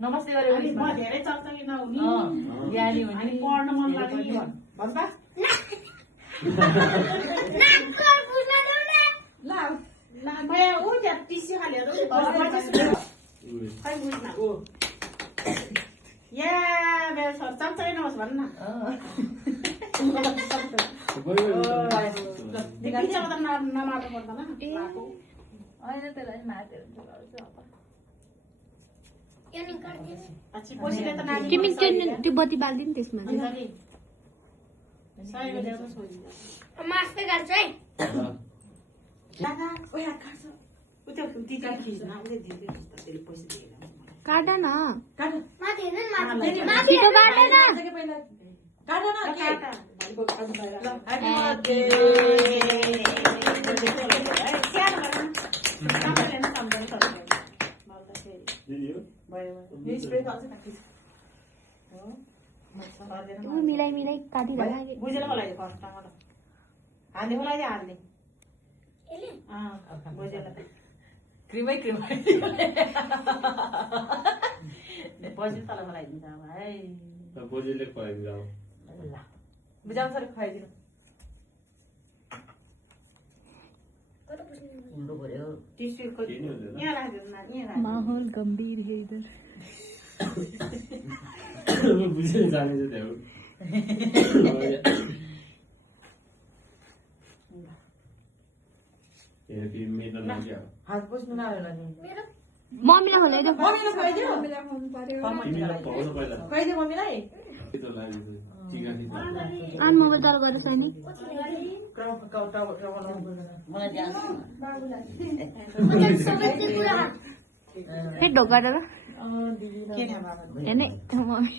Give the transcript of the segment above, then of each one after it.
नमस्ते गरे म धेरै चर्चकी नहुनी ज्ञानी हुने अनि पढ्न मन लाग्यो भन्छ ल नयाँ उ त्यहाँ टिस्यु खालिहरू खै बुझ्न ऊ या मेरो छोरा चर्चकै नहोस् भन्न पिछामा त नमार्नु पर्दैन होइन त्यसलाई माथि तिमी त्यो बत्ती बाल्दिन् त्यसमा काट न मिलाई मिलाई काटिरह बुझेर मलाई फर्स्टमा त हाल्ने मलाई हाल्ने बुझेर क्रिमै क्रिमै बजी तल खुवाइदिन्छ अब है बजीले खुवाइदिन्छ ल बुझाउनु सर खुवाइदिनु माहौल गंभीर है इधर बुझेर जाने चाहिँ त्यहाँ हात पुस्नु नआयो नि मम्मीलाई खुवाइदियो मम्मीलाई खुवाइदियो खुवाइदियो मम्मीलाई अनि मोबाइल दर गरेर छैन फेरि ढोक गरेर हेर्ने मम्मी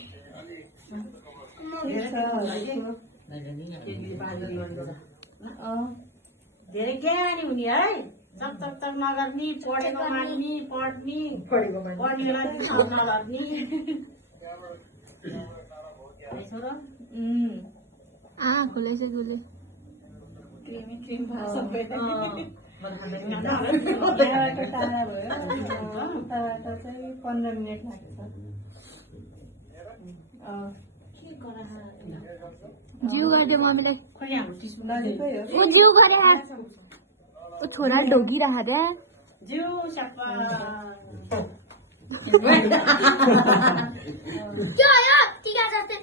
धेरै ज्ञानी हुने है चक चक चक नगर्ने पढेको मान्ने पढ्ने पढ्नेलाई नलर्ने खुले से खुले क्रिमी क्रिम सबै टाढा भयो टाढा चाहिँ 15 मिनट लाग्छ जिउ गरिदियो मम्मीलाई खोइ हाम्रो टिस्पुनकै हो ऊ जिउ गरे ऊ छोरा ढोगिरह रे जिउ सफा क्या हो यो टिका जस्तै